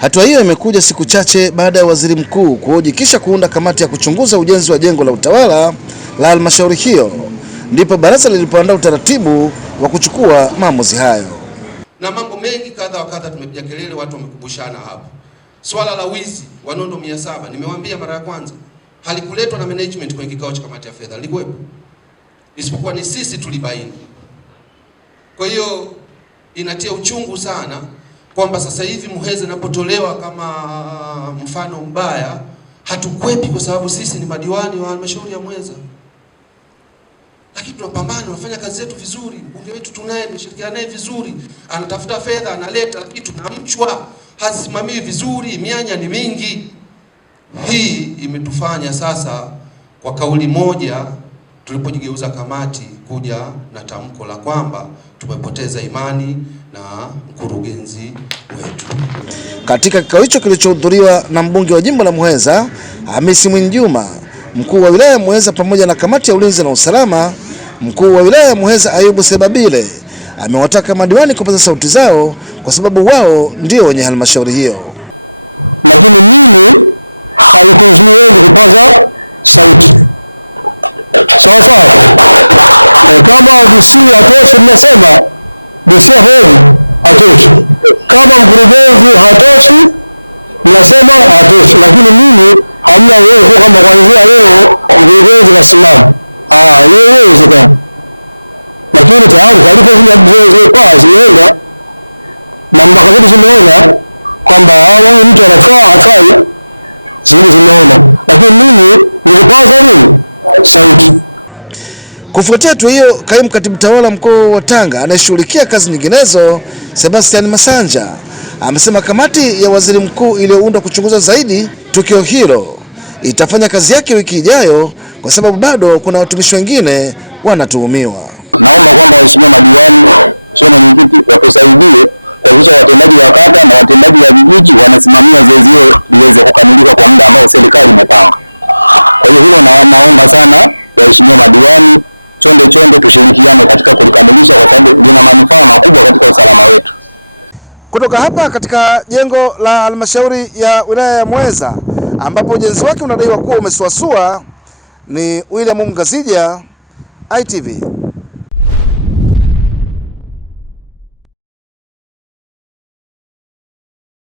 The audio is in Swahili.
Hatua hiyo imekuja siku chache baada ya waziri mkuu kuhoji kisha kuunda kamati ya kuchunguza ujenzi wa jengo la utawala la halmashauri hiyo, ndipo baraza lilipoandaa utaratibu wa kuchukua maamuzi hayo. Na mambo mengi kadha wa kadha tumepiga kelele, watu wamekubushana hapo. Swala la wizi wa nondo 700, nimewaambia mara ya kwanza, halikuletwa na management kwenye kikao cha kamati ya fedha, likuwepo, isipokuwa ni sisi tulibaini. Kwa hiyo inatia uchungu sana kwamba sasa hivi Muheza inapotolewa kama mfano mbaya, hatukwepi kwa sababu sisi ni madiwani wa halmashauri ya Muheza. Lakini tunapambana, tunafanya kazi zetu vizuri. Mbunge wetu tunaye, tunashirikiana naye vizuri, anatafuta fedha, analeta, lakini tunamchwa, hasimamii vizuri, mianya ni mingi. Hii imetufanya sasa kwa kauli moja tulipojigeuza kamati kuja na tamko la kwamba tumepoteza imani na mkurugenzi wetu. Katika kikao hicho kilichohudhuriwa na mbunge wa jimbo la Muheza Hamisi Mwinjuma, mkuu wa wilaya ya Muheza pamoja na kamati ya ulinzi na usalama, mkuu wa wilaya ya Muheza Ayubu Sebabile amewataka madiwani kupaza sauti zao kwa sababu wao ndio wenye halmashauri hiyo. Lakini mimi haikuzuieni kupaza sauti. Sawa sawa. Kama DC hatoshi, mnasema DC hatoshi. Kama mkurugenzi hatoshi, mnasema hatoshi. Lakini mimi hamna uwezo kama kuanzia leo mkurugenzi kasimama. Hiyo inawezekana. Lakini tayari taarifa zile zimeenda na mahakama zimeona kwamba huyu mtu anafaa hafai, zimeona. Lakini mimi nilipaza nini? Sauti. Kufuatia hatua hiyo, kaimu katibu tawala mkoa wa Tanga anayeshughulikia kazi nyinginezo Sebastian Masanja amesema kamati ya waziri mkuu iliyoundwa kuchunguza zaidi tukio hilo itafanya kazi yake wiki ijayo kwa sababu bado kuna watumishi wengine wanatuhumiwa. Naomba kwamba waheshimiwa madiwani, chama mwenyekiti watusaidie kuhakikisha watendaji wa kata na watendaji wa vijiji wanasimamia zoezi hilo liweze kukamilika kwa muda ambao serikali imepanga. Kwa hiyo hilo naomba sana waheshimiwa madiwani, chonde tushirikiane katika kulikamilisha kwa sababu lina manufaa makubwa katika usalama wetu. Kutoka hapa katika jengo la halmashauri ya wilaya ya Muheza ambapo ujenzi wake unadaiwa kuwa umesuasua, ni William Mngazija, ITV.